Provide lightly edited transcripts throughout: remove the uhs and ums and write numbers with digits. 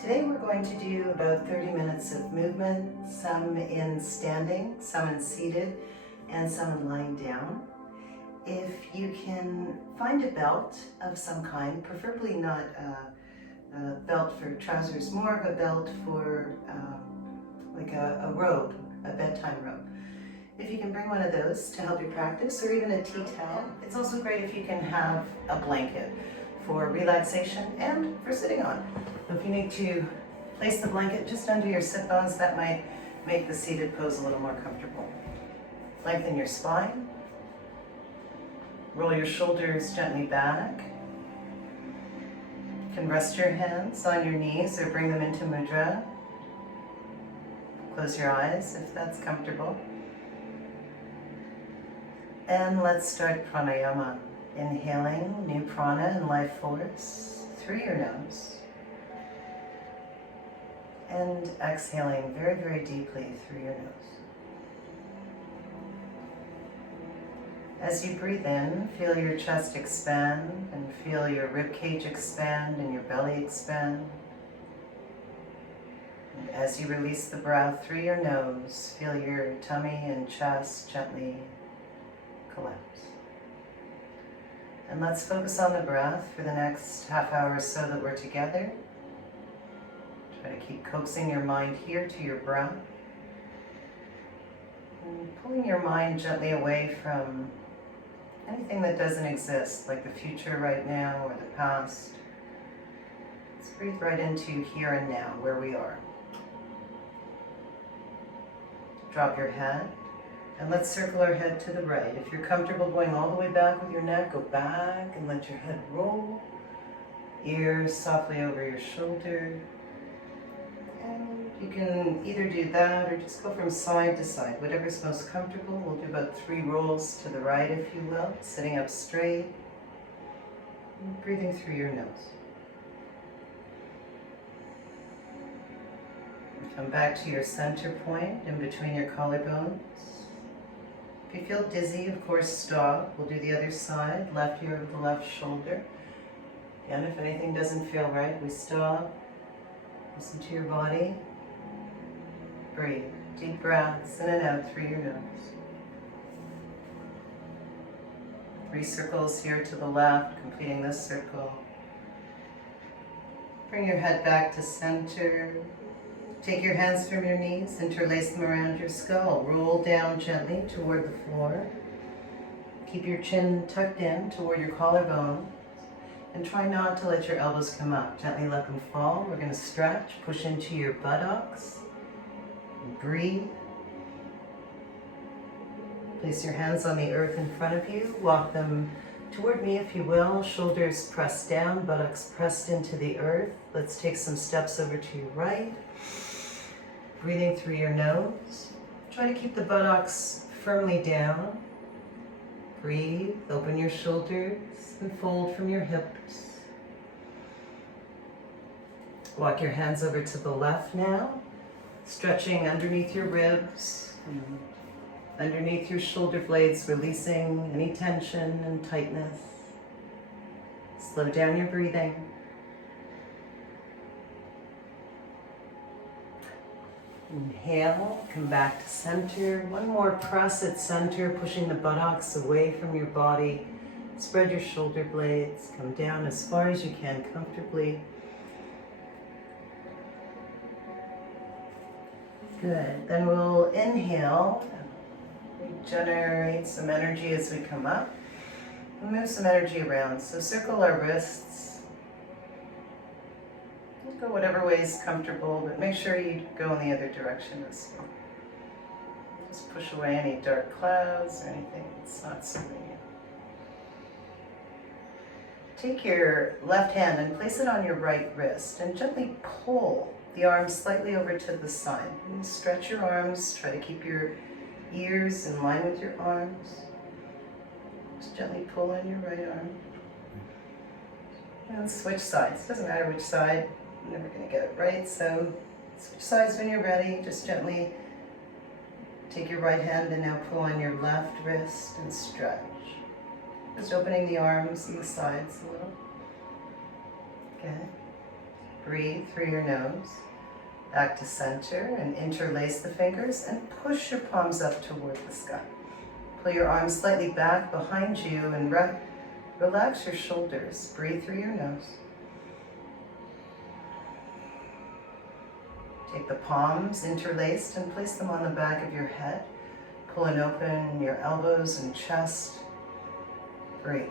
Today we're going to do about 30 minutes of movement, some in standing, some in seated, and some in lying down. If you can find a belt of some kind, preferably not a belt for trousers, more of a belt for like a robe, a bedtime robe. If you can bring one of those to help you practice, or even a tea towel. It's also great if you can have a blanket for relaxation and for sitting on. If you need to place the blanket just under your sit bones, that might make the seated pose a little more comfortable. Lengthen your spine. Roll your shoulders gently back. You can rest your hands on your knees or bring them into mudra. Close your eyes if that's comfortable. And let's start pranayama. Inhaling new prana and life force through your nose. And exhaling very, very deeply through your nose. As you breathe in, feel your chest expand and feel your rib cage expand and your belly expand. And as you release the breath through your nose, feel your tummy and chest gently collapse. And let's focus on the breath for the next half hour or so that we're together. Try to keep coaxing your mind here to your breath. And pulling your mind gently away from anything that doesn't exist, like the future right now or the past. Let's breathe right into here and now, where we are. Drop your head. And let's circle our head to the right. If you're comfortable going all the way back with your neck, go back and let your head roll. Ears softly over your shoulder. And you can either do that or just go from side to side, whatever's most comfortable. We'll do about 3 rolls to the right, if you will, sitting up straight. And breathing through your nose. And come back to your center point in between your collarbones. If you feel dizzy, of course, stop. We'll do the other side, left ear over the left shoulder. And if anything doesn't feel right, we stop. Listen to your body. Breathe. Deep breaths in and out through your nose. 3 circles here to the left, completing this circle. Bring your head back to center. Take your hands from your knees, interlace them around your skull. Roll down gently toward the floor. Keep your chin tucked in toward your collarbone. And try not to let your elbows come up. Gently let them fall. We're going to stretch, push into your buttocks. And breathe. Place your hands on the earth in front of you. Walk them toward me, if you will. Shoulders pressed down, buttocks pressed into the earth. Let's take some steps over to your right. Breathing through your nose. Try to keep the buttocks firmly down. Breathe, open your shoulders and fold from your hips. Walk your hands over to the left now, stretching underneath your ribs, underneath your shoulder blades, releasing any tension and tightness. Slow down your breathing. Inhale, come back to center. One more press at center, pushing the buttocks away from your body. Spread your shoulder blades, come down as far as you can comfortably. Good, then we'll inhale, regenerate some energy as we come up. We'll move some energy around, so circle our wrists. Go whatever way is comfortable, but make sure you go in the other direction as well. Just push away any dark clouds or anything that's not serving you. Take your left hand and place it on your right wrist and gently pull the arms slightly over to the side. And stretch your arms, try to keep your ears in line with your arms. Just gently pull on your right arm. And switch sides, doesn't matter which side. I'm never going to get it right, so switch sides when you're ready. Just gently take your right hand and now pull on your left wrist and stretch. Just opening the arms and the sides a little. Good. Breathe through your nose. Back to center and interlace the fingers and push your palms up toward the sky. Pull your arms slightly back behind you and relax your shoulders. Breathe through your nose. Take the palms interlaced and place them on the back of your head. Pull and open your elbows and chest. Breathe.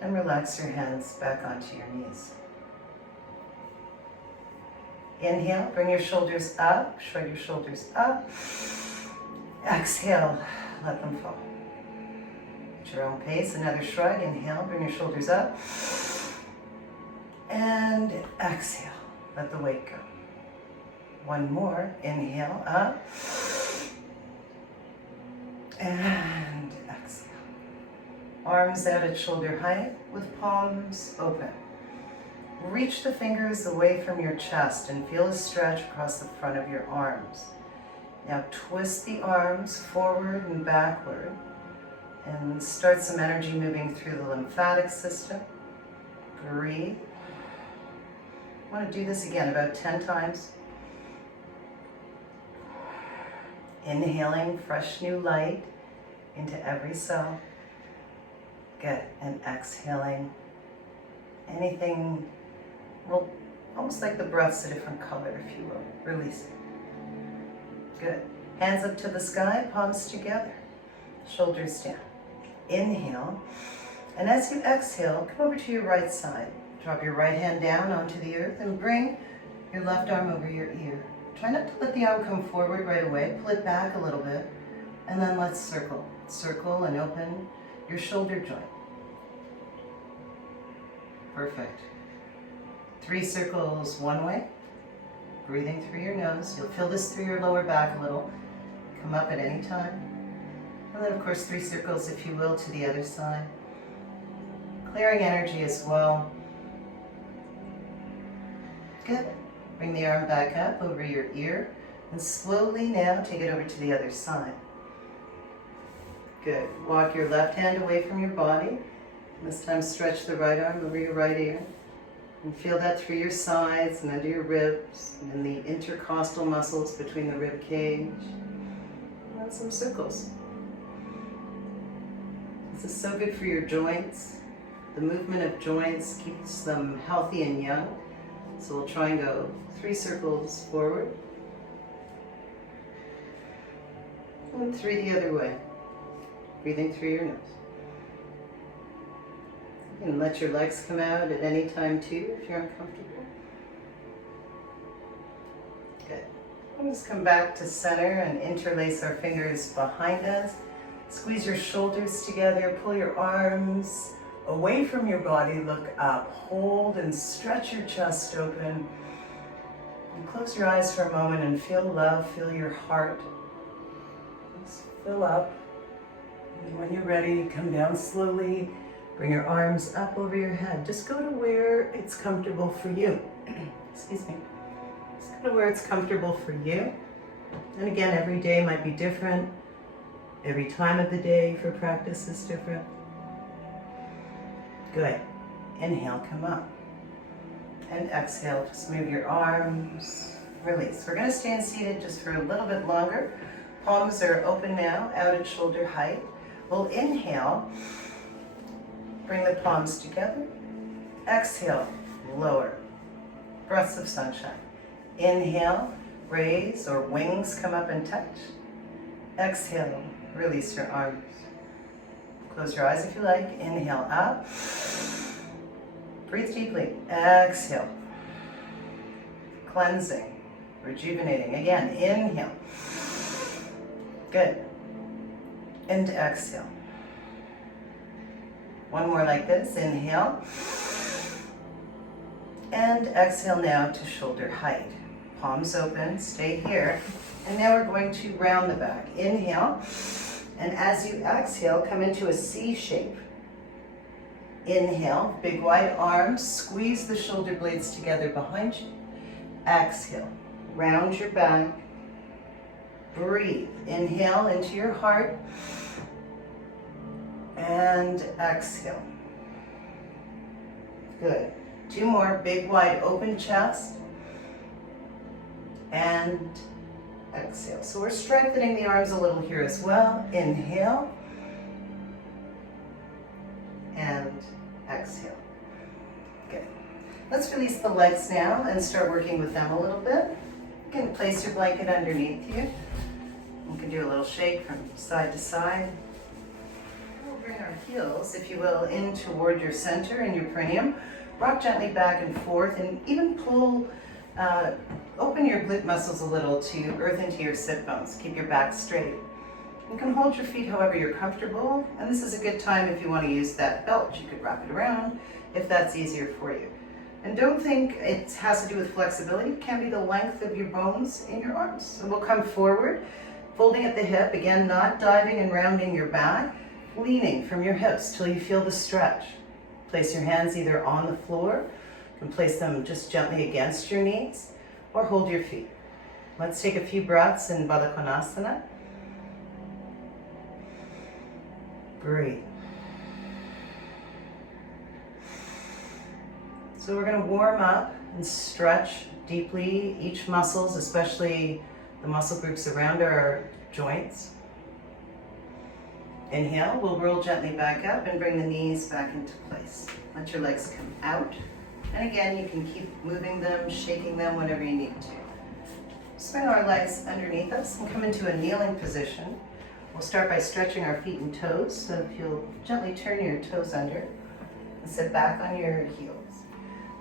And relax your hands back onto your knees. Inhale, bring your shoulders up, shrug your shoulders up. Exhale, let them fall. At your own pace, another shrug. Inhale, bring your shoulders up. And exhale, let the weight go. One more, inhale, up. And exhale. Arms out at shoulder height with palms open. Reach the fingers away from your chest and feel a stretch across the front of your arms. Now twist the arms forward and backward and start some energy moving through the lymphatic system. Breathe. I want to do this again about 10 times. Inhaling fresh new light into every cell. Good. And exhaling anything, well, almost like the breath's a different color, if you will. Release it. Good. Hands up to the sky, palms together, shoulders down. Inhale. And as you exhale, come over to your right side. Drop your right hand down onto the earth and bring your left arm over your ear. Try not to let the arm come forward right away. Pull it back a little bit. And then let's circle. Circle and open your shoulder joint. Perfect. 3 circles one way. Breathing through your nose. You'll feel this through your lower back a little. Come up at any time. And then of course 3 circles, if you will, to the other side. Clearing energy as well. Good. Bring the arm back up over your ear and slowly now take it over to the other side. Good. Walk your left hand away from your body. This time stretch the right arm over your right ear. And feel that through your sides and under your ribs and the intercostal muscles between the rib cage. And some circles. This is so good for your joints. The movement of joints keeps them healthy and young. So we'll try and go 3 circles forward. And 3 the other way. Breathing through your nose. You can let your legs come out at any time too if you're uncomfortable. Good. We'll just come back to center and interlace our fingers behind us. Squeeze your shoulders together, pull your arms away from your body, look up, hold and stretch your chest open. And close your eyes for a moment and feel love, feel your heart. Just fill up. And when you're ready, come down slowly. Bring your arms up over your head. Just go to where it's comfortable for you. Excuse me. Just go to where it's comfortable for you. And again, every day might be different. Every time of the day for practice is different. Good. Inhale, come up. And exhale, just move your arms. Release. We're going to stand seated just for a little bit longer. Palms are open now, out at shoulder height. We'll inhale. Bring the palms together. Exhale, lower. Breaths of sunshine. Inhale, raise or wings come up and touch. Exhale, release your arms. Close your eyes if you like. Inhale up. Breathe deeply. Exhale. Cleansing, rejuvenating. Again, inhale. Good. And exhale. One more like this. Inhale. And exhale now to shoulder height. Palms open. Stay here. And now we're going to round the back. Inhale. And as you exhale, come into a C shape. Inhale. Big wide arms. Squeeze the shoulder blades together behind you. Exhale. Round your back. Breathe. Inhale into your heart. And exhale. Good. 2 more, big wide open chest. And exhale. So we're strengthening the arms a little here as well. Inhale. And exhale. Good. Let's release the legs now and start working with them a little bit. You can place your blanket underneath you. You can do a little shake from side to side. We'll bring our heels, if you will, in toward your center and your perineum. Rock gently back and forth and even pull, open your glute muscles a little to earth into your sit bones. Keep your back straight. You can hold your feet however you're comfortable, and this is a good time if you want to use that belt. You could wrap it around if that's easier for you. And don't think it has to do with flexibility. It can be the length of your bones in your arms. So we'll come forward, folding at the hip, again, not diving and rounding your back, leaning from your hips till you feel the stretch. Place your hands either on the floor, you can place them just gently against your knees, or hold your feet. Let's take a few breaths in Baddha Konasana. Breathe. So we're going to warm up and stretch deeply each muscles, especially the muscle groups around our joints. Inhale, we'll roll gently back up and bring the knees back into place. Let your legs come out. And again, you can keep moving them, shaking them whenever you need to. Swing our legs underneath us and come into a kneeling position. We'll start by stretching our feet and toes. So if you'll gently turn your toes under and sit back on your heels.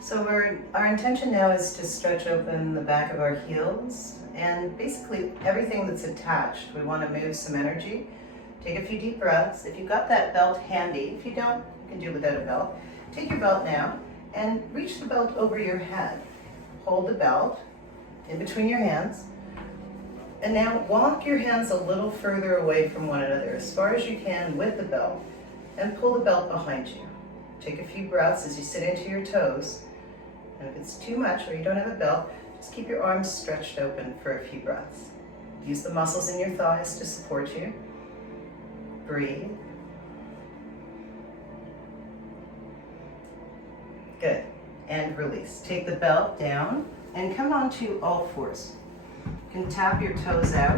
So our intention now is to stretch open the back of our heels and basically everything that's attached. We want to move some energy. Take a few deep breaths. If you've got that belt handy, if you don't, you can do it without a belt. Take your belt now and reach the belt over your head. Hold the belt in between your hands. And now walk your hands a little further away from one another, as far as you can with the belt, and pull the belt behind you. Take a few breaths as you sit into your toes. And if it's too much or you don't have a belt, just keep your arms stretched open for a few breaths. Use the muscles in your thighs to support you. Breathe. Good. And release. Take the belt down and come onto all fours. You can tap your toes out.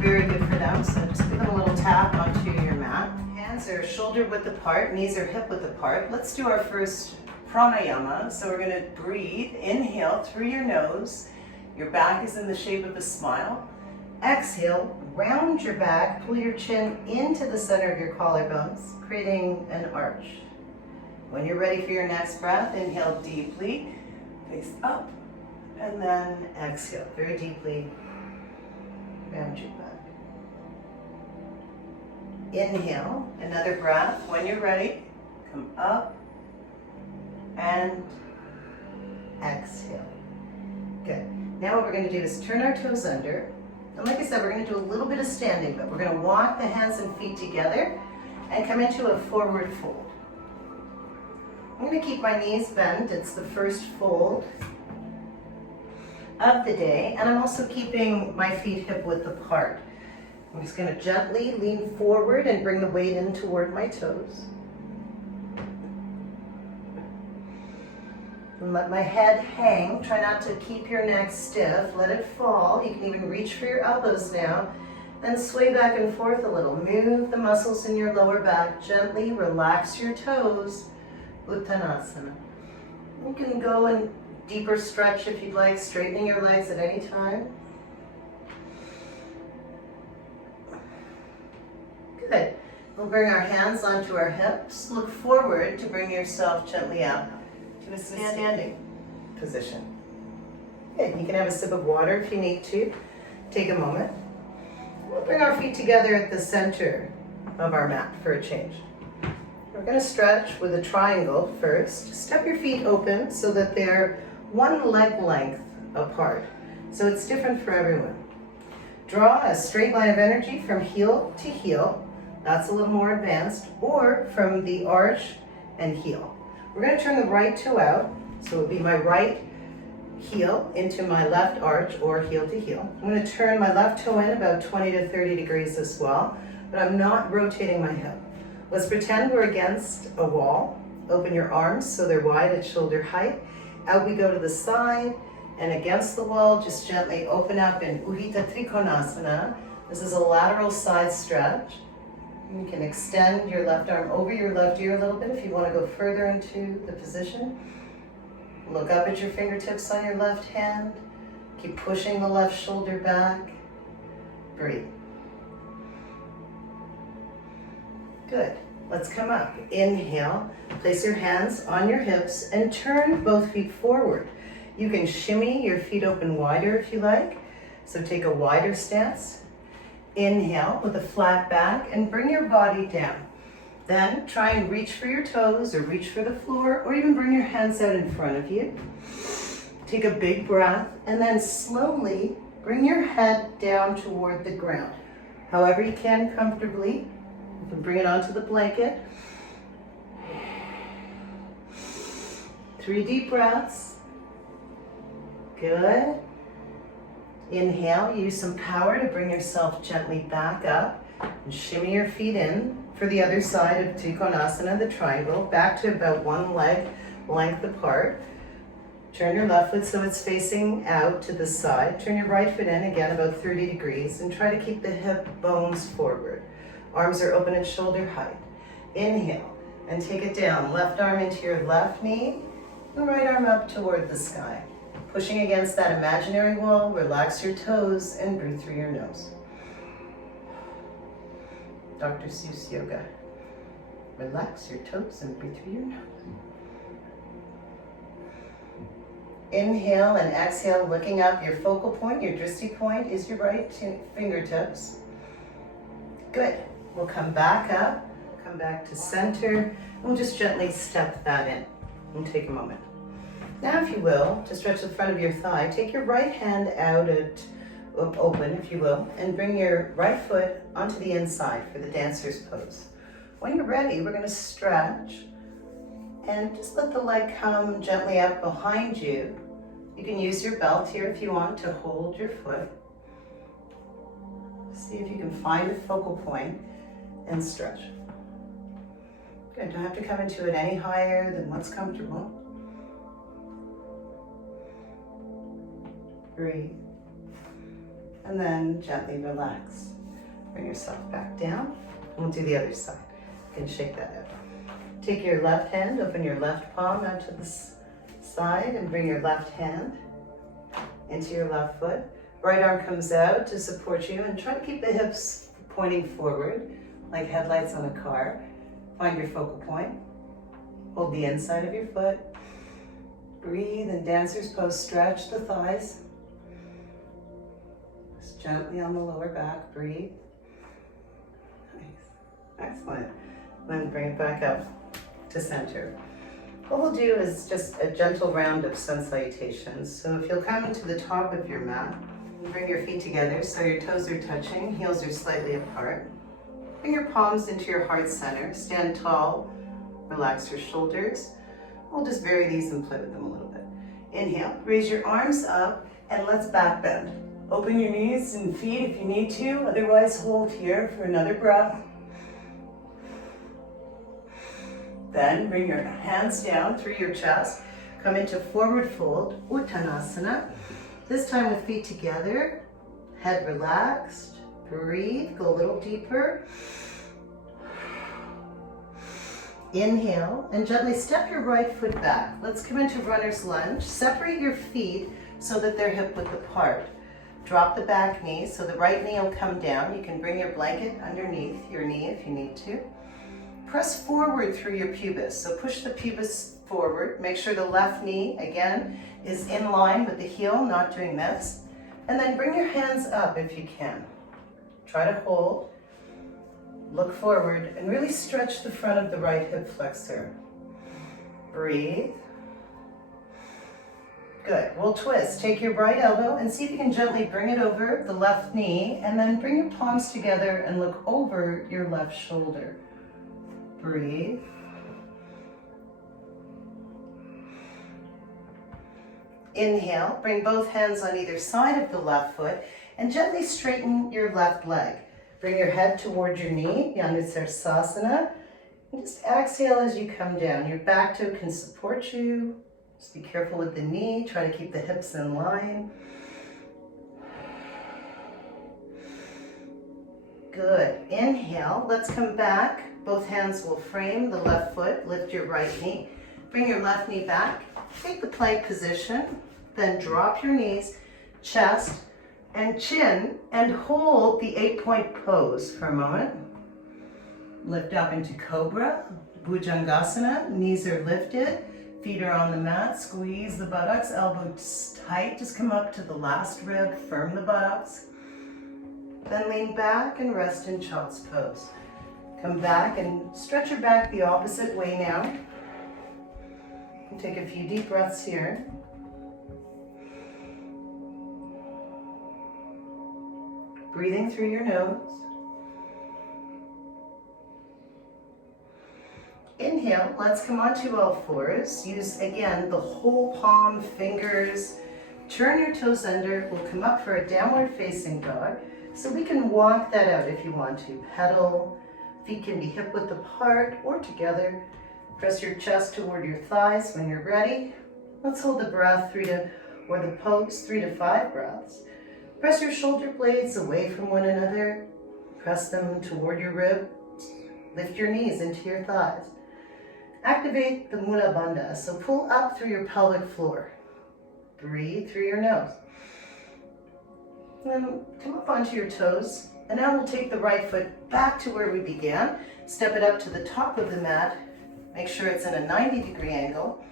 Very good for them. So just give them a little tap onto your mat. Hands are shoulder width apart, knees are hip width apart. Let's do our first pranayama. So we're going to breathe. Inhale through your nose. Your back is in the shape of a smile. Exhale, round your back, pull your chin into the center of your collarbones, creating an arch. When you're ready for your next breath, inhale deeply, face up, and then exhale very deeply, round your back. Inhale, another breath. When you're ready, come up and exhale. Good. Now what we're going to do is turn our toes under. And like I said, we're going to do a little bit of standing, but we're going to walk the hands and feet together and come into a forward fold. I'm going to keep my knees bent. It's the first fold of the day, and I'm also keeping my feet hip width apart. I'm just going to gently lean forward and bring the weight in toward my toes. And let my head hang. Try not to keep your neck stiff. Let it fall. You can even reach for your elbows now. And sway back and forth a little. Move the muscles in your lower back. Gently relax your toes. Uttanasana. You can go in deeper stretch if you'd like, straightening your legs at any time. Good. We'll bring our hands onto our hips. Look forward to bring yourself gently up to a standing position. Good. You can have a sip of water if you need to. Take a moment. We'll bring our feet together at the center of our mat for a change. We're going to stretch with a triangle first. Step your feet open so that they're one leg length apart. So it's different for everyone. Draw a straight line of energy from heel to heel. That's a little more advanced. Or from the arch and heel. We're going to turn the right toe out. So it would be my right heel into my left arch or heel to heel. I'm going to turn my left toe in about 20 to 30 degrees as well. But I'm not rotating my hip. Let's pretend we're against a wall. Open your arms so they're wide at shoulder height. Out we go to the side and against the wall. Just gently open up in Ujita Trikonasana. This is a lateral side stretch. You can extend your left arm over your left ear a little bit if you want to go further into the position. Look up at your fingertips on your left hand. Keep pushing the left shoulder back. Breathe. Good. Let's come up. Inhale. Place your hands on your hips and turn both feet forward. You can shimmy your feet open wider if you like. So take a wider stance. Inhale with a flat back and bring your body down. Then try and reach for your toes or reach for the floor or even bring your hands out in front of you. Take a big breath and then slowly bring your head down toward the ground. However you can comfortably. You can bring it onto the blanket. 3 deep breaths. Good. Inhale, use some power to bring yourself gently back up and shimmy your feet in for the other side of Trikonasana, the triangle, back to about 1 leg length apart. Turn your left foot so it's facing out to the side. Turn your right foot in again about 30 degrees and try to keep the hip bones forward. Arms are open at shoulder height. Inhale and take it down. Left arm into your left knee and right arm up toward the sky. Pushing against that imaginary wall, relax your toes and breathe through your nose. Dr. Seuss Yoga. Relax your toes and breathe through your nose. Inhale and exhale, looking up. Your focal point, your drishti point is your right fingertips. Good. We'll come back up, come back to center. We'll just gently step that in and take a moment. Now, if you will, to stretch the front of your thigh, take your right hand out at open, if you will, and bring your right foot onto the inside for the dancer's pose. When you're ready, we're going to stretch and just let the leg come gently up behind you. You can use your belt here if you want to hold your foot. See if you can find a focal point and stretch. Good, don't have to come into it any higher than what's comfortable. Breathe. And then gently relax. Bring yourself back down. We'll do the other side. You can shake that out. Take your left hand, open your left palm out to the side and bring your left hand into your left foot. Right arm comes out to support you and try to keep the hips pointing forward like headlights on a car. Find your focal point. Hold the inside of your foot. Breathe and dancer's pose. Stretch the thighs. Just gently on the lower back. Breathe. Nice. Excellent. Then bring it back up to center. What we'll do is just a gentle round of sun salutations. So if you'll come to the top of your mat, bring your feet together so your toes are touching, heels are slightly apart. Bring your palms into your heart center. Stand tall. Relax your shoulders. We'll just vary these and play with them a little bit. Inhale. Raise your arms up and let's back bend. Open your knees and feet if you need to. Otherwise, hold here for another breath. Then bring your hands down through your chest. Come into forward fold, Uttanasana. This time with feet together, head relaxed. Breathe, go a little deeper. Inhale and gently step your right foot back. Let's come into runner's lunge. Separate your feet so that they're hip width apart. Drop the back knee so the right knee will come down. You can bring your blanket underneath your knee if you need to. Press forward through your pubis. So push the pubis forward. Make sure the left knee, again, is in line with the heel, not doing this. And then bring your hands up if you can. Try to hold. Look forward and really stretch the front of the right hip flexor. Breathe. Good. We'll twist. Take your right elbow and see if you can gently bring it over the left knee and then bring your palms together and look over your left shoulder. Breathe. Inhale. Bring both hands on either side of the left foot and gently straighten your left leg. Bring your head toward your knee, Janusarsasana. And just exhale as you come down. Your back toe can support you. Just be careful with the knee. Try to keep the hips in line. Good. Inhale. Let's come back. Both hands will frame the left foot. Lift your right knee. Bring your left knee back. Take the plank position. Then drop your knees, chest, and chin, and hold the 8-point pose for a moment. Lift up into Cobra, Bhujangasana. Knees are lifted. Feet are on the mat. Squeeze the buttocks. Elbows tight. Just come up to the last rib. Firm the buttocks. Then lean back and rest in child's pose. Come back and stretch your back the opposite way now. And take a few deep breaths here. Breathing through your nose. Inhale, let's come onto all fours. Use, again, the whole palm, fingers. Turn your toes under. We'll come up for a downward facing dog. So we can walk that out if you want to. Pedal. Feet can be hip width apart or together. Press your chest toward your thighs when you're ready. Let's hold the breath, the pose, 3 to 5 breaths. Press your shoulder blades away from one another. Press them toward your ribs. Lift your knees into your thighs. Activate the Mula Bandha, so pull up through your pelvic floor. Breathe through your nose. Then come up onto your toes, and now we'll take the right foot back to where we began. Step it up to the top of the mat. Make sure it's in a 90-degree angle.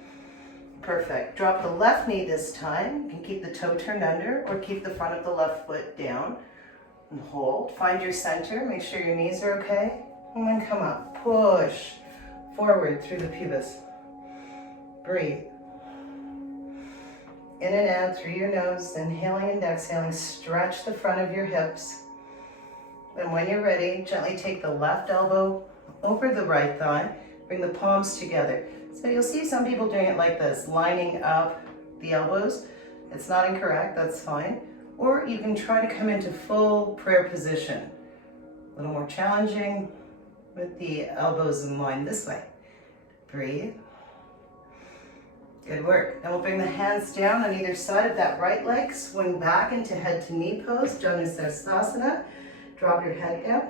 Perfect. Drop the left knee this time. You can keep the toe turned under or keep the front of the left foot down. And hold. Find your center. Make sure your knees are okay. And then come up. Push forward through the pubis. Breathe. In and out through your nose. Inhaling and exhaling. Stretch the front of your hips. And when you're ready, gently take the left elbow over the right thigh. Bring the palms together. So you'll see some people doing it like this, lining up the elbows. It's not incorrect, that's fine. Or you can try to come into full prayer position. A little more challenging with the elbows in line this way. Breathe. Good work. Then we'll bring the hands down on either side of that right leg. Swing back into head to knee pose, Janusarasana. Drop your head down.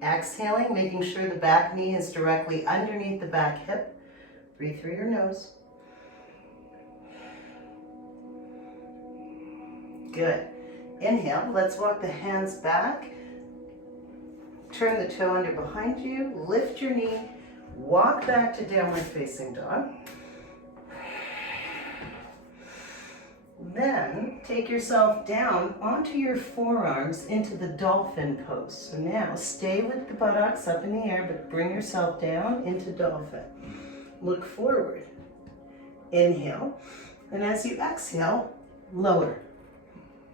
Exhaling, making sure the back knee is directly underneath the back hip. Breathe through your nose. Good. Inhale, let's walk the hands back. Turn the toe under behind you, lift your knee, walk back to downward facing dog. Then take yourself down onto your forearms into the dolphin pose. So now stay with the buttocks up in the air, but bring yourself down into dolphin. Look forward. Inhale. And as you exhale, lower.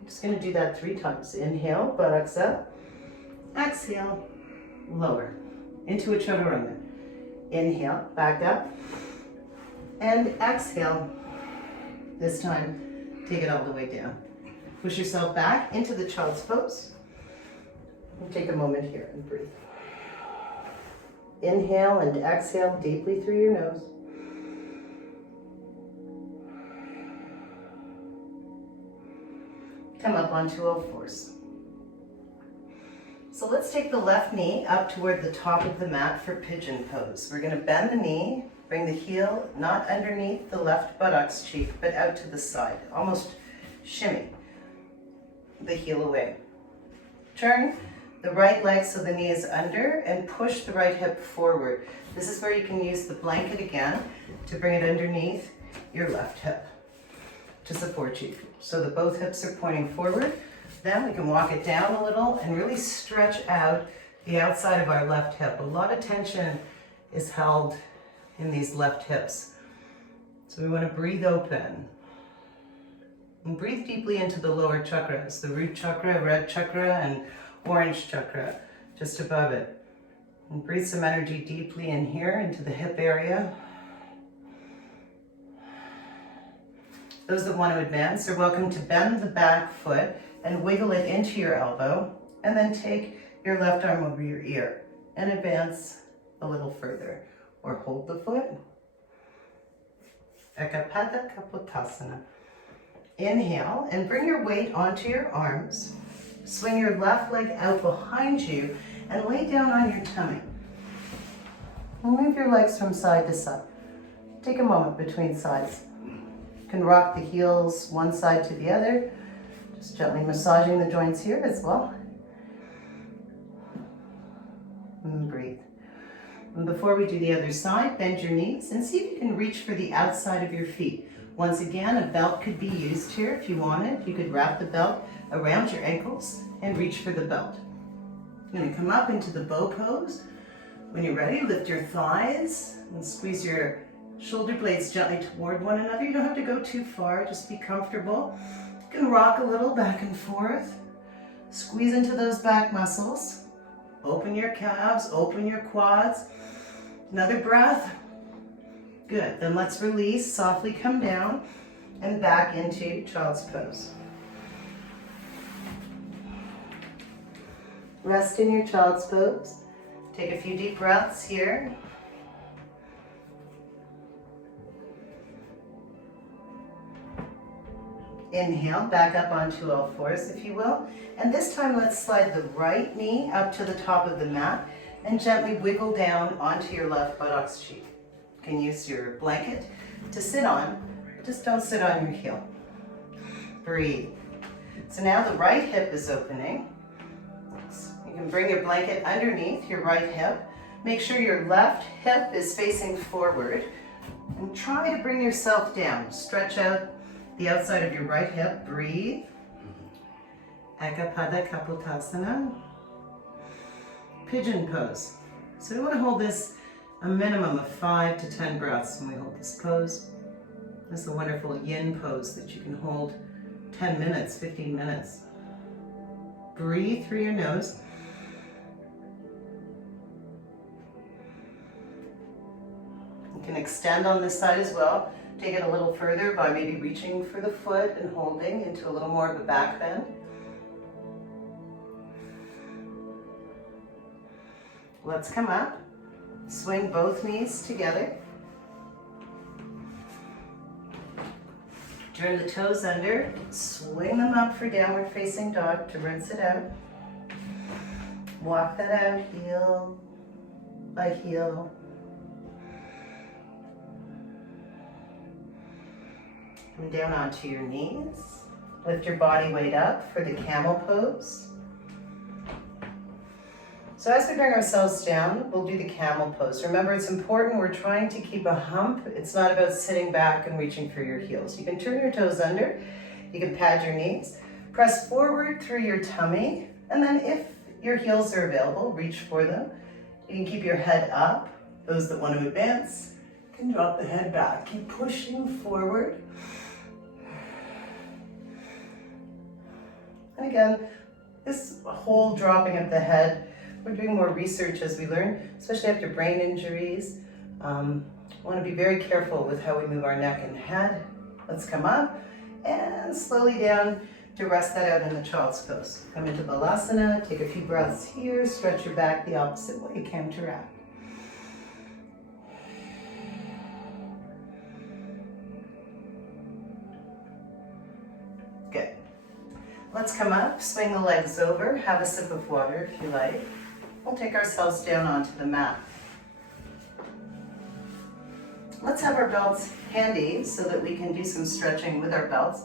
I'm just going to do that 3 times. Inhale, buttocks up. Exhale, lower. Into a chaturanga. Inhale, back up. And exhale. This time, take it all the way down. Push yourself back into the child's pose. And take a moment here and breathe. Inhale and exhale deeply through your nose. Come up onto all fours. So let's take the left knee up toward the top of the mat for pigeon pose. We're going to bend the knee, bring the heel not underneath the left buttocks cheek, but out to the side. Almost shimmy the heel away. Turn the right leg so the knee is under and push the right hip forward. This is where you can use the blanket again to bring it underneath your left hip to support you. So that both hips are pointing forward. Then we can walk it down a little and really stretch out the outside of our left hip. A lot of tension is held in these left hips. So we want to breathe open. And breathe deeply into the lower chakras, the root chakra, red chakra, and orange chakra, just above it. And breathe some energy deeply in here into the hip area. Those that want to advance are welcome to bend the back foot and wiggle it into your elbow, and then take your left arm over your ear and advance a little further. Or hold the foot. Ekapada Kapotasana. Inhale and bring your weight onto your arms. Swing your left leg out behind you and lay down on your tummy. And move your legs from side to side. Take a moment between sides. You can rock the heels one side to the other. Just gently massaging the joints here as well. And breathe. And before we do the other side, bend your knees and see if you can reach for the outside of your feet. Once again, a belt could be used here if you wanted. You could wrap the belt around your ankles and reach for the belt. You're going to come up into the bow pose. When you're ready, lift your thighs and squeeze your shoulder blades gently toward one another. You don't have to go too far, just be comfortable. You can rock a little back and forth. Squeeze into those back muscles. Open your calves, open your quads. Another breath. Good, then let's release, softly come down and back into child's pose. Rest in your child's pose. Take a few deep breaths here. Inhale, back up onto all fours, if you will. And this time, let's slide the right knee up to the top of the mat and gently wiggle down onto your left buttocks cheek. You can use your blanket to sit on, just don't sit on your heel. Breathe. So now the right hip is opening. You can bring your blanket underneath your right hip. Make sure your left hip is facing forward and try to bring yourself down. Stretch out the outside of your right hip. Breathe. Ekapada Kapotasana. Pigeon pose. So we want to hold this a minimum of 5 to 10 breaths when we hold this pose. This is a wonderful yin pose that you can hold 10 minutes, 15 minutes. Breathe through your nose. You can extend on this side as well. Take it a little further by maybe reaching for the foot and holding into a little more of a back bend. Let's come up. Swing both knees together. Turn the toes under. Swing them up for downward facing dog to rinse it out. Walk that out heel by heel. Come down onto your knees. Lift your body weight up for the camel pose. So as we bring ourselves down, we'll do the camel pose. Remember, it's important, we're trying to keep a hump. It's not about sitting back and reaching for your heels. You can turn your toes under, you can pad your knees, press forward through your tummy, and then if your heels are available, reach for them. You can keep your head up. Those that want to advance can drop the head back. Keep pushing forward. And again, this whole dropping of the head, we're doing more research as we learn, especially after brain injuries. Want to be very careful with how we move our neck and head. Let's come up and slowly down to rest that out in the child's pose. Come into Balasana, take a few breaths here, stretch your back the opposite way, counteract. Good. Let's come up, swing the legs over, have a sip of water if you like. We'll take ourselves down onto the mat. Let's have our belts handy so that we can do some stretching with our belts.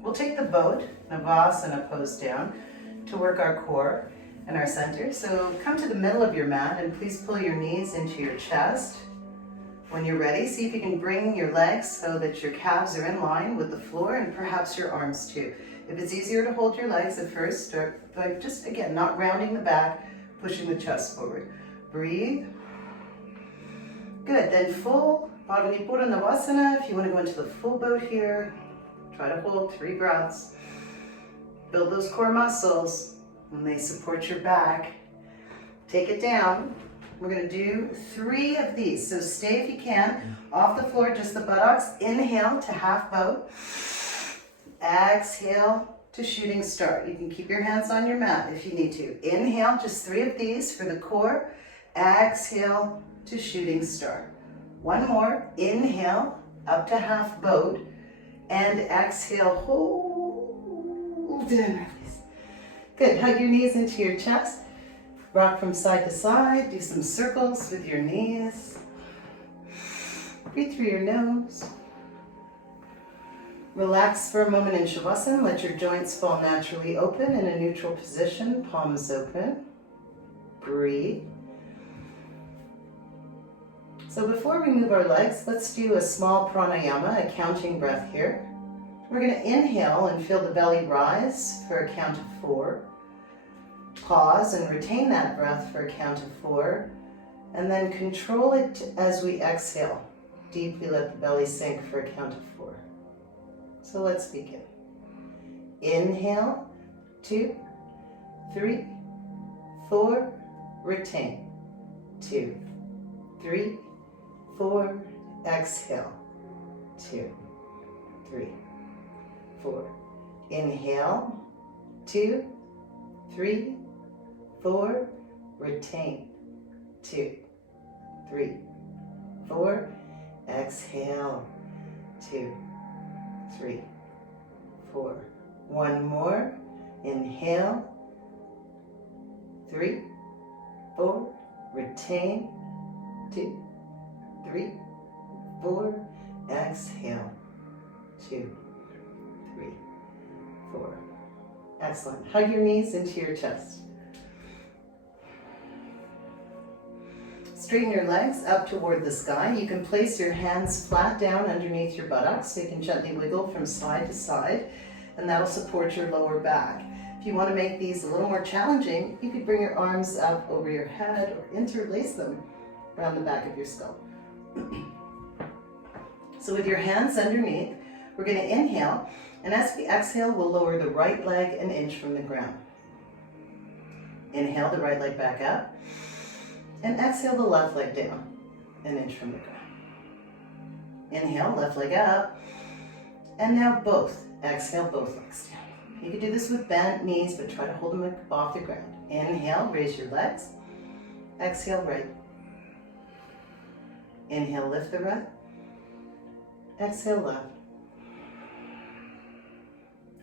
We'll take the boat, Navasana pose down, to work our core and our center. So come to the middle of your mat and please pull your knees into your chest. When you're ready, see if you can bring your legs so that your calves are in line with the floor and perhaps your arms too. If it's easier to hold your legs at first, start by just, again, not rounding the back, pushing the chest forward. Breathe. Good, then full Bhavanipura Navasana. If you want to go into the full boat here, try to hold 3 breaths. Build those core muscles and they support your back. Take it down. We're going to do 3 of these. So stay if you can. Off the floor, just the buttocks. Inhale to half boat. Exhale to shooting star. You can keep your hands on your mat if you need to. Inhale, just 3 of these for the core. Exhale to shooting star. One more. Inhale, up to half boat. And exhale, hold and release. Good. Hug your knees into your chest. Rock from side to side. Do some circles with your knees. Breathe through your nose. Relax for a moment in Shavasana. Let your joints fall naturally open in a neutral position. Palms open. Breathe. So before we move our legs, let's do a small pranayama, a counting breath here. We're going to inhale and feel the belly rise for a count of 4. Pause and retain that breath for a count of 4. And then control it as we exhale. Deeply let the belly sink for a count of 4. So let's begin. Inhale, 2, 3, 4, retain. 2, 3, 4, exhale. 2, 3, 4. Inhale, 2, 3, 4, retain. 2, 3, 4, exhale. 2, 3, 4. One more. Inhale. 3, 4. Retain. 2, 3, 4. Exhale. 2, 3, 4. Excellent. Hug your knees into your chest. Straighten your legs up toward the sky. You can place your hands flat down underneath your buttocks so you can gently wiggle from side to side, and that'll support your lower back. If you want to make these a little more challenging, you could bring your arms up over your head or interlace them around the back of your skull. So with your hands underneath, we're going to inhale, and as we exhale, we'll lower the right leg an inch from the ground. Inhale the right leg back up. And exhale the left leg down, an inch from the ground. Inhale, left leg up. And now both. Exhale, both legs down. You can do this with bent knees, but try to hold them off the ground. Inhale, raise your legs. Exhale, right. Inhale, lift the right. Exhale, left.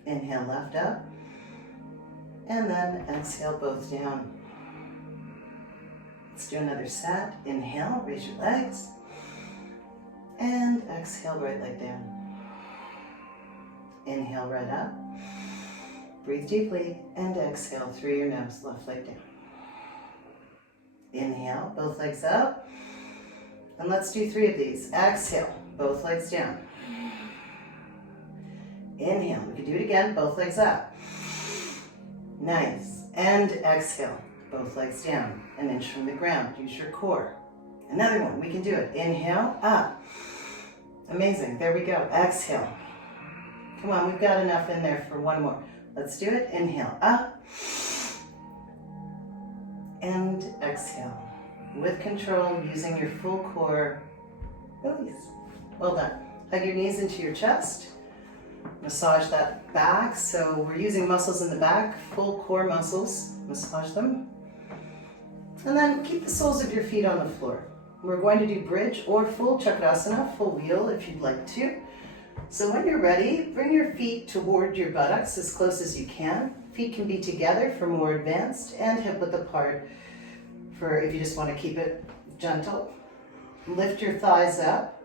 Inhale, left up. And then exhale, both down. Let's do another set. Inhale, raise your legs. And exhale, right leg down. Inhale, right up. Breathe deeply and exhale through your nose, left leg down. Inhale, both legs up. And let's do 3 of these. Exhale, both legs down. Inhale, we can do it again, both legs up. Nice. And exhale. Both legs down, an inch from the ground. Use your core. Another one, we can do it. Inhale, up. Amazing, there we go. Exhale. Come on, we've got enough in there for one more. Let's do it. Inhale, up. And exhale. With control, using your full core. Release. Well done. Hug your knees into your chest. Massage that back. So we're using muscles in the back, full core muscles. Massage them. And then keep the soles of your feet on the floor. We're going to do bridge or full chakrasana, full wheel if you'd like to. So when you're ready, bring your feet toward your buttocks as close as you can. Feet can be together for more advanced, and hip width apart for if you just want to keep it gentle. Lift your thighs up.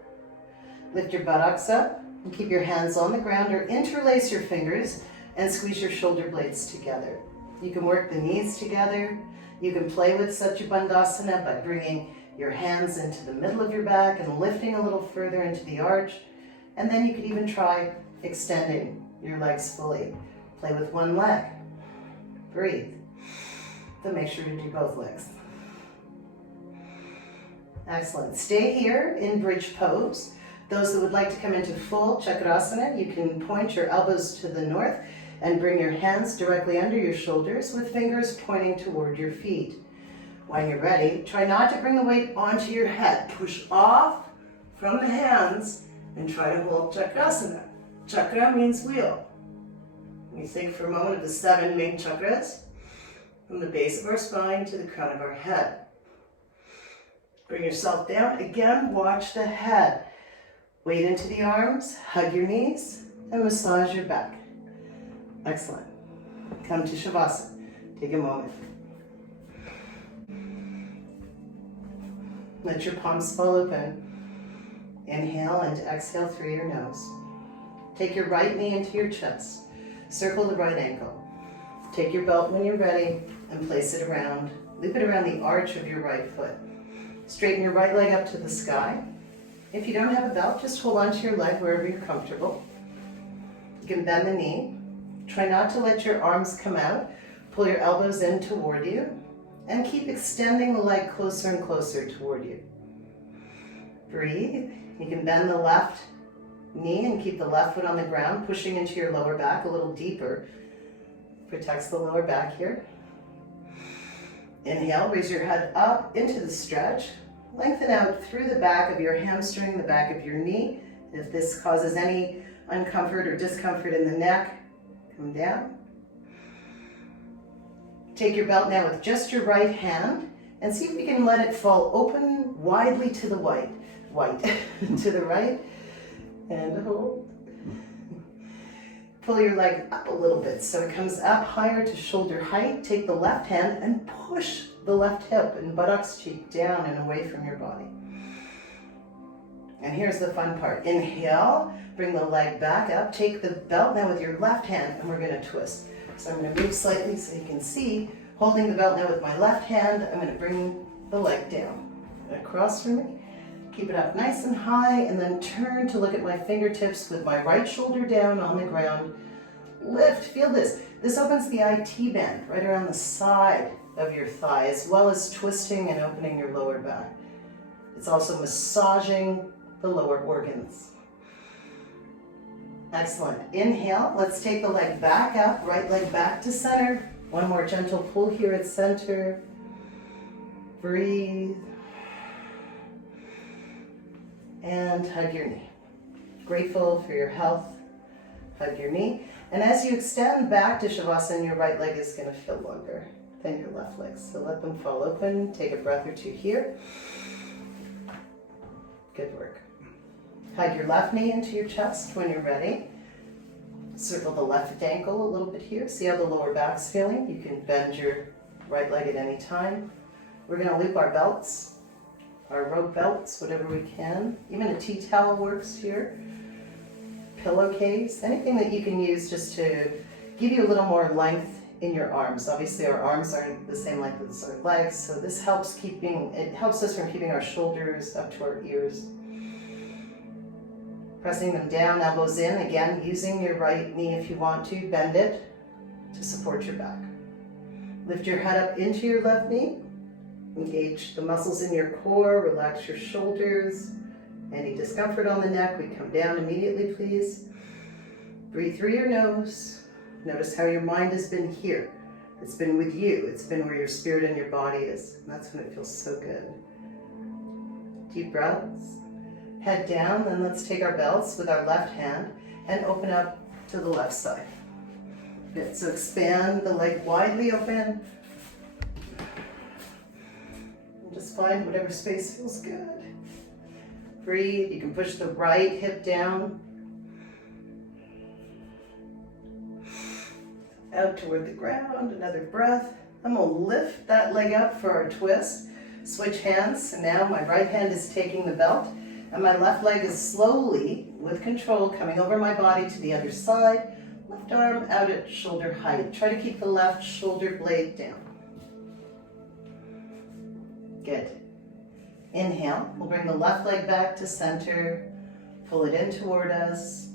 Lift your buttocks up. And keep your hands on the ground or interlace your fingers and squeeze your shoulder blades together. You can work the knees together. You can play with Satya Bandhasana by bringing your hands into the middle of your back and lifting a little further into the arch. And then you could even try extending your legs fully. Play with one leg. Breathe. Then make sure to do both legs. Excellent. Stay here in bridge pose. Those that would like to come into full chakrasana, you can point your elbows to the north and bring your hands directly under your shoulders with fingers pointing toward your feet. When you're ready, try not to bring the weight onto your head. Push off from the hands and try to hold chakrasana. Chakra means wheel. We think for a moment of the 7 main chakras, from the base of our spine to the crown of our head. Bring yourself down. Again, watch the head. Weight into the arms, hug your knees, and massage your back. Excellent. Come to Shavasana. Take a moment. Let your palms fall open. Inhale and exhale through your nose. Take your right knee into your chest. Circle the right ankle. Take your belt when you're ready and place it around. Loop it around the arch of your right foot. Straighten your right leg up to the sky. If you don't have a belt, just hold on to your leg wherever you're comfortable. You can bend the knee. Try not to let your arms come out. Pull your elbows in toward you and keep extending the leg closer and closer toward you. Breathe. You can bend the left knee and keep the left foot on the ground, pushing into your lower back a little deeper. Protects the lower back here. Inhale, raise your head up into the stretch. Lengthen out through the back of your hamstring, the back of your knee. If this causes any uncomfort or discomfort in the neck, come down. Take your belt now with just your right hand and see if you can let it fall open widely to the to the right, and hold. Pull your leg up a little bit so it comes up higher to shoulder height. Take the left hand and push the left hip and buttocks cheek down and away from your body. And here's the fun part. Inhale, bring the leg back up. Take the belt now with your left hand and we're going to twist. So I'm going to move slightly so you can see. Holding the belt now with my left hand, I'm going to bring the leg down and across from me. Keep it up nice and high and then turn to look at my fingertips with my right shoulder down on the ground. Lift, feel this. This opens the IT band right around the side of your thigh as well as twisting and opening your lower back. It's also massaging the lower organs. Excellent. Inhale, let's take the leg back up, right leg back to center. One more gentle pull here at center. Breathe. And hug your knee. Grateful for your health. Hug your knee. And as you extend back to Shavasana, your right leg is going to feel longer than your left leg. So let them fall open. Take a breath or two here. Good work. Hug your left knee into your chest when you're ready. Circle the left ankle a little bit here. See how the lower back's feeling? You can bend your right leg at any time. We're going to loop our belts. Our rope belts, whatever we can. Even a tea towel works here. Pillowcase, anything that you can use just to give you a little more length in your arms. Obviously our arms aren't the same length as our legs, so this helps us from keeping our shoulders up to our ears. Pressing them down, elbows in, again using your right knee if you want to, bend it to support your back. Lift your head up into your left knee. Engage the muscles in your core, relax your shoulders. Any discomfort on the neck, we come down immediately, please. Breathe through your nose. Notice how your mind has been here. It's been with you. It's been where your spirit and your body is. And that's when it feels so good. Deep breaths. Head down, then let's take our belts with our left hand and open up to the left side. Good, so expand the leg widely open. Just find whatever space feels good. Breathe. You can push the right hip down. Out toward the ground. Another breath. I'm going to lift that leg up for our twist. Switch hands. So now my right hand is taking the belt and my left leg is slowly, with control, coming over my body to the other side. Left arm out at shoulder height. Try to keep the left shoulder blade down. Good. Inhale, we'll bring the left leg back to center, pull it in toward us,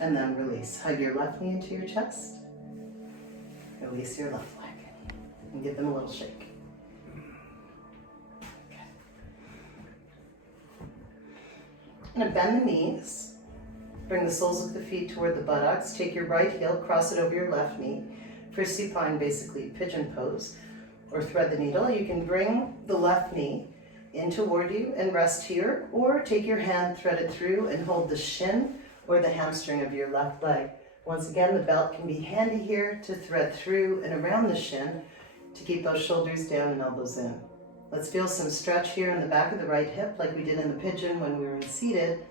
and then release. Hug your left knee into your chest, release your left leg, and give them a little shake. Okay. I'm going to bend the knees, bring the soles of the feet toward the buttocks, take your right heel, cross it over your left knee, for supine, basically pigeon pose, or thread the needle. You can bring the left knee in toward you and rest here, or take your hand, thread it through, and hold the shin or the hamstring of your left leg. Once again, the belt can be handy here to thread through and around the shin to keep those shoulders down and elbows in. Let's feel some stretch here in the back of the right hip like we did in the pigeon when we were seated.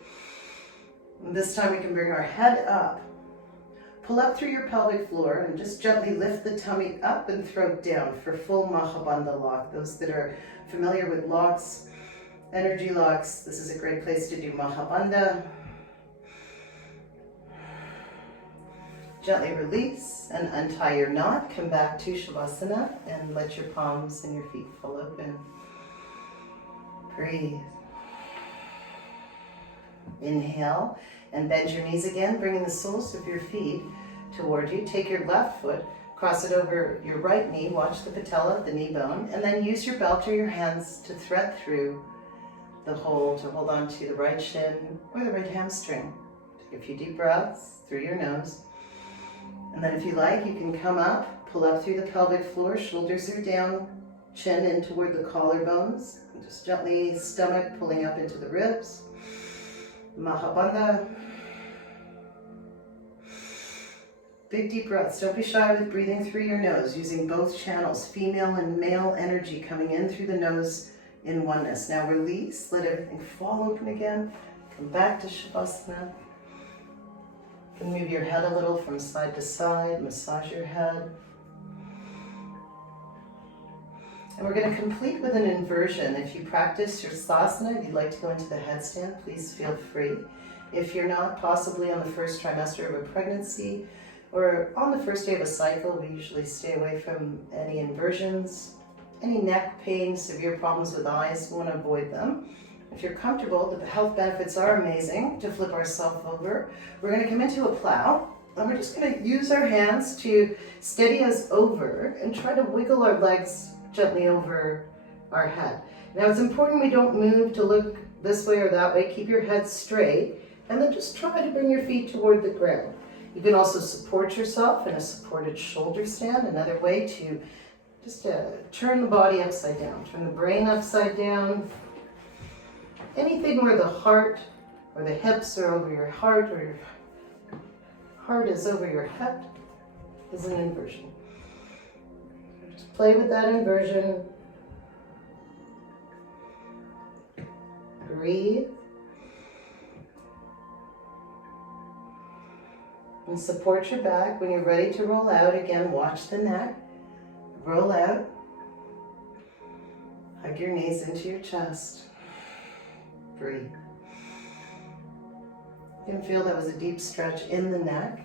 And this time we can bring our head up. Pull up through your pelvic floor and just gently lift the tummy up and throat down for full Mahabandha lock. Those that are familiar with locks, energy locks, this is a great place to do Mahabandha. Gently release and untie your knot. Come back to Shavasana and let your palms and your feet fall open. Breathe. Inhale and bend your knees again, bringing the soles of your feet toward you. Take your left foot, cross it over your right knee, watch the patella, the knee bone, and then use your belt or your hands to thread through the hole to hold on to the right shin or the right hamstring. Take a few deep breaths through your nose. And then if you like, you can come up, pull up through the pelvic floor, shoulders are down, chin in toward the collarbones. And just gently stomach pulling up into the ribs. Mahabandha. Big deep breaths. Don't be shy with breathing through your nose, using both channels, female and male energy coming in through the nose in oneness. Now release, let everything fall open again. Come back to Shavasana. You can move your head a little from side to side, massage your head. And we're going to complete with an inversion. If you practice your sasana, if you'd like to go into the headstand, please feel free. If you're not, possibly on the first trimester of a pregnancy or on the first day of a cycle, we usually stay away from any inversions. Any neck pain, severe problems with eyes, we want to avoid them. If you're comfortable, the health benefits are amazing. To flip ourselves over, we're going to come into a plow, and we're just going to use our hands to steady us over and try to wiggle our legs gently over our head. Now it's important we don't move to look this way or that way. Keep your head straight, and then just try to bring your feet toward the ground. You can also support yourself in a supported shoulder stand, another way to just turn the body upside down, turn the brain upside down. Anything where the heart or the hips are over your heart or your heart is over your hip is an inversion. Just play with that inversion. Breathe. And support your back. When you're ready to roll out, again, watch the neck. Roll out. Hug your knees into your chest. Breathe. You can feel that was a deep stretch in the neck.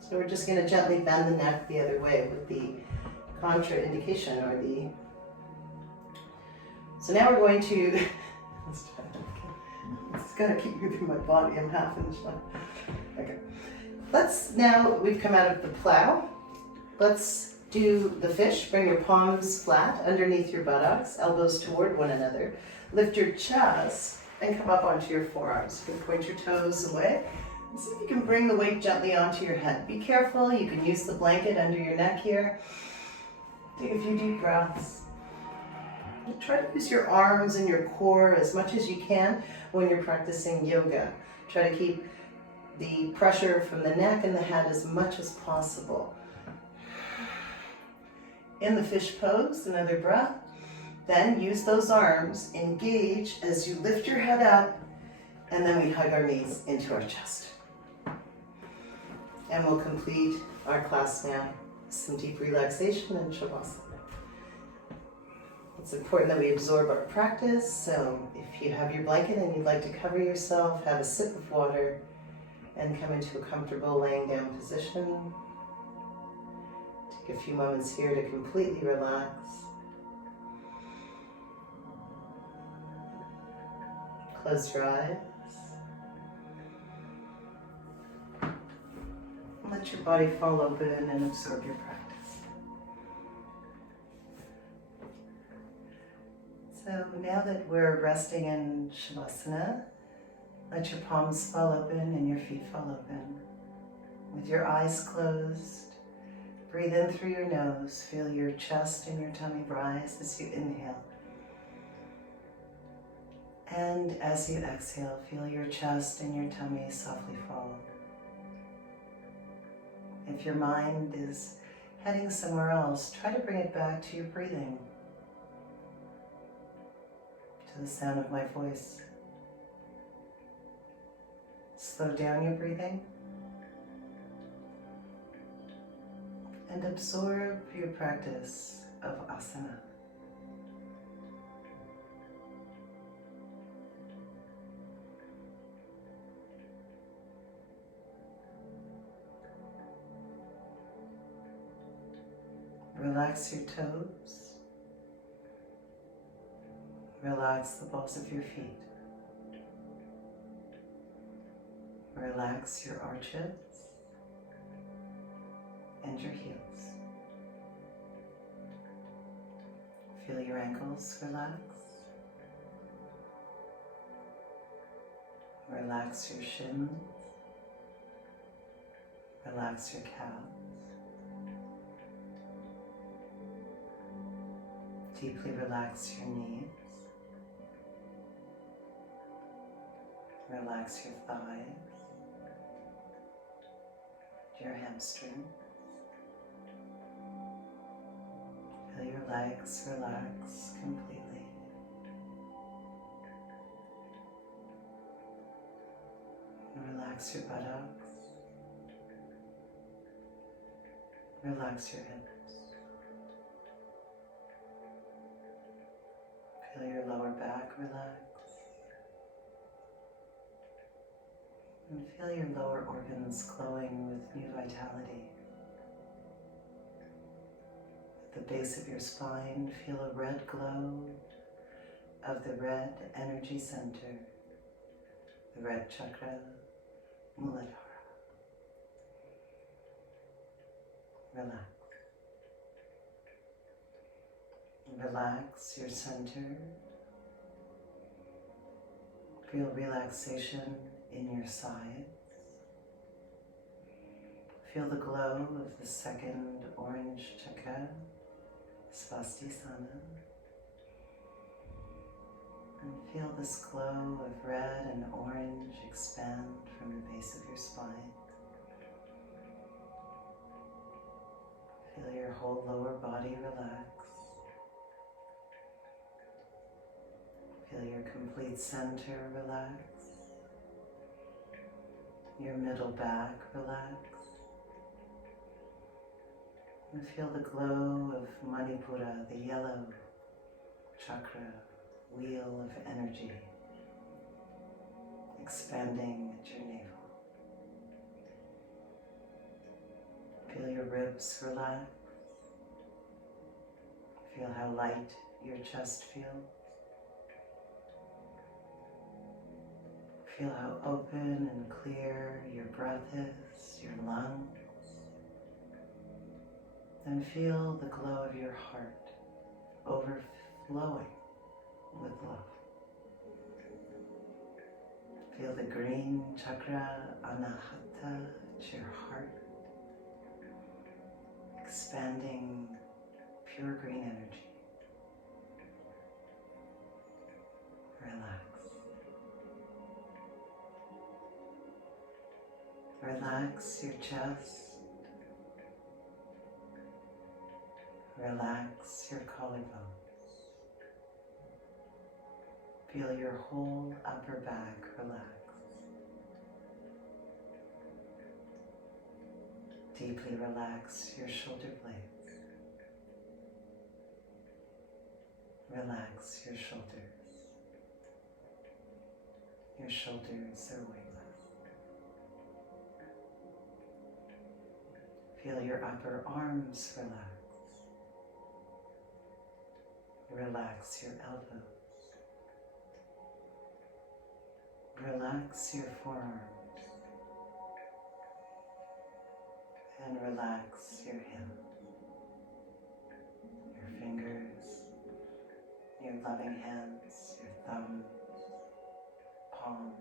So we're just going to gently bend the neck the other way with the contraindication or the... So now we're going to... It's got to keep moving my body. I'm half in the shot. Okay. Now we've come out of the plow. Let's do the fish. Bring your palms flat underneath your buttocks, elbows toward one another. Lift your chest and come up onto your forearms. You can point your toes away. And see if you can bring the weight gently onto your head. Be careful. You can use the blanket under your neck here. Take a few deep breaths. And try to use your arms and your core as much as you can when you're practicing yoga. Try to keep the pressure from the neck and the head as much as possible. In the fish pose, another breath. Then use those arms, engage as you lift your head up, and then we hug our knees into our chest. And we'll complete our class now with some deep relaxation and shavasana. It's important that we absorb our practice, so if you have your blanket and you'd like to cover yourself, have a sip of water, and come into a comfortable laying down position. Take a few moments here to completely relax. Close your eyes. Let your body fall open and absorb your practice. So now that we're resting in Shavasana, let your palms fall open and your feet fall open. With your eyes closed, breathe in through your nose. Feel your chest and your tummy rise as you inhale. And as you exhale, feel your chest and your tummy softly fall. If your mind is heading somewhere else, try to bring it back to your breathing, to the sound of my voice. Slow down your breathing and absorb your practice of asana. Relax your toes. Relax the balls of your feet. Relax your arches and your heels. Feel your ankles relax. Relax your shins. Relax your calves. Deeply relax your knees. Relax your thighs, your hamstrings. Feel your legs relax completely. And relax your buttocks. Relax your hips. Feel your lower back relax. And feel your lower organs glowing with new vitality. At the base of your spine, feel a red glow of the red energy center, the red chakra, Muladhara. Relax. Relax your center. Feel relaxation in your sides. Feel the glow of the second orange chakra, Svastisthana. And feel this glow of red and orange expand from the base of your spine. Feel your whole lower body relax. Feel your complete center relax. Your middle back relax. And feel the glow of Manipura, the yellow chakra, wheel of energy, expanding at your navel. Feel your ribs relax. Feel how light your chest feels. Feel how open and clear your breath is, your lungs. And feel the glow of your heart overflowing with love. Feel the green chakra, Anahata, at your heart, expanding pure green energy. Relax. Relax your chest. Relax your collarbones. Feel your whole upper back relax. Deeply relax your shoulder blades. Relax your shoulders. Your shoulders are weightless. Feel your upper arms relax. Relax your elbows. Relax your forearms. And relax your hands. Your fingers, your loving hands, your thumbs, palms.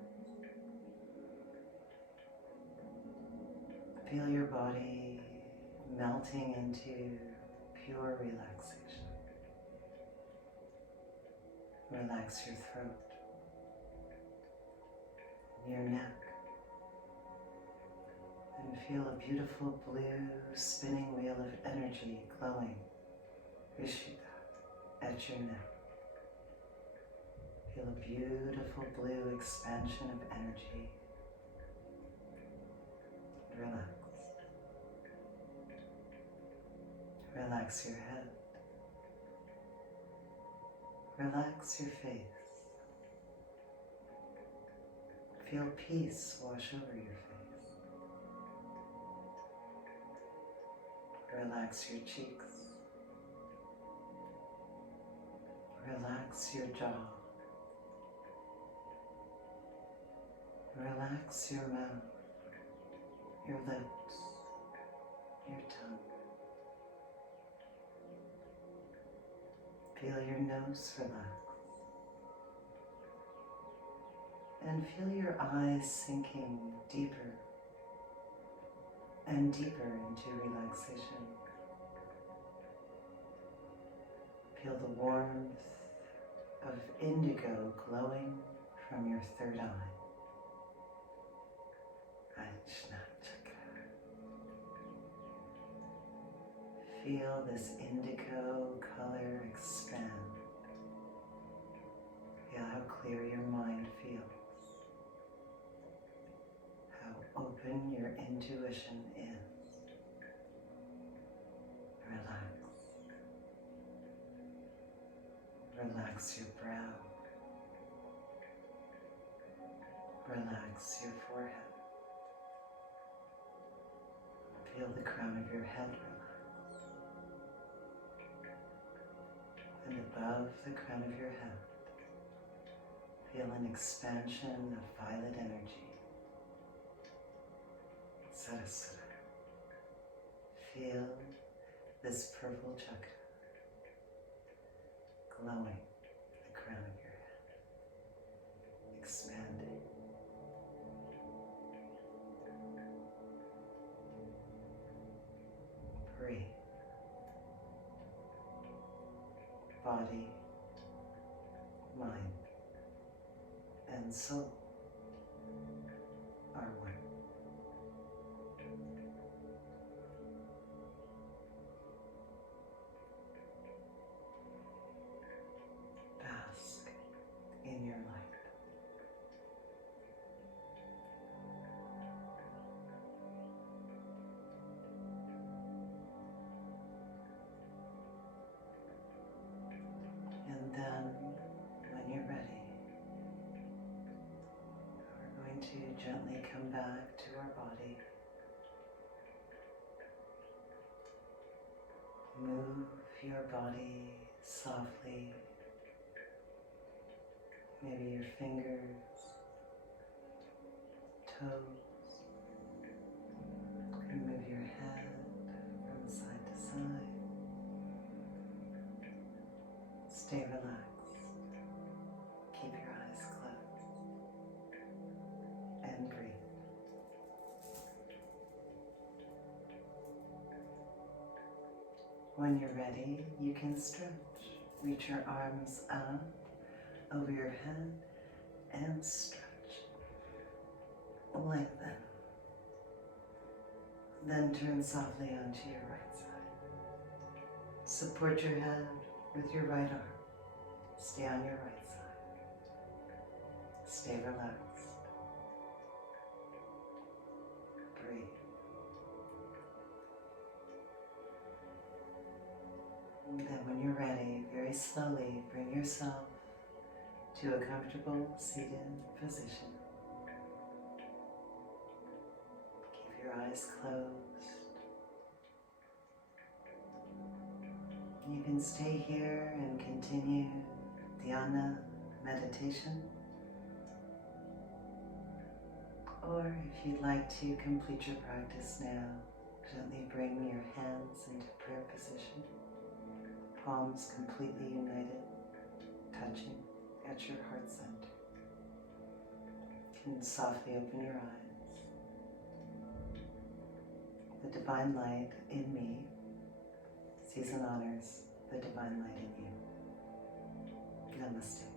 Feel your body melting into pure relaxation. Relax your throat. your neck. And feel a beautiful blue spinning wheel of energy glowing, Rishita, at your neck. Feel a beautiful blue expansion of energy. Relax. Relax your head. Relax your face. Feel peace wash over your face. Relax your cheeks. Relax your jaw. Relax your mouth, your lips, your tongue. Feel your nose relax. And feel your eyes sinking deeper and deeper into relaxation. Feel the warmth of indigo glowing from your third eye. Feel this indigo color expand. Feel how clear your mind feels. How open your intuition is. Relax. Relax your brow. Relax your forehead. Feel the crown of your head relax. And above the crown of your head, feel an expansion of violet energy. Saraswara. Feel this purple chakra glowing the crown of your head, expanding. Breathe. Body, mind, and soul are one. Bask in your light. And then, when you're ready, we're going to gently come back to our body. Move your body softly, maybe your fingers, toes, and move your head from side to side. Stay relaxed. Keep your eyes closed. And breathe. When you're ready, you can stretch. Reach your arms up over your head and stretch. Lengthen. Then turn softly onto your right side. Support your head with your right arm. Stay on your right side. Stay relaxed. Breathe. And then when you're ready, very slowly bring yourself to a comfortable seated position. Keep your eyes closed. You can stay here and continue dhyana meditation. Or if you'd like to complete your practice now, gently bring your hands into prayer position. Palms completely united, touching at your heart center. You can softly open your eyes. The divine light in me sees and honors the divine light in you. Namaste.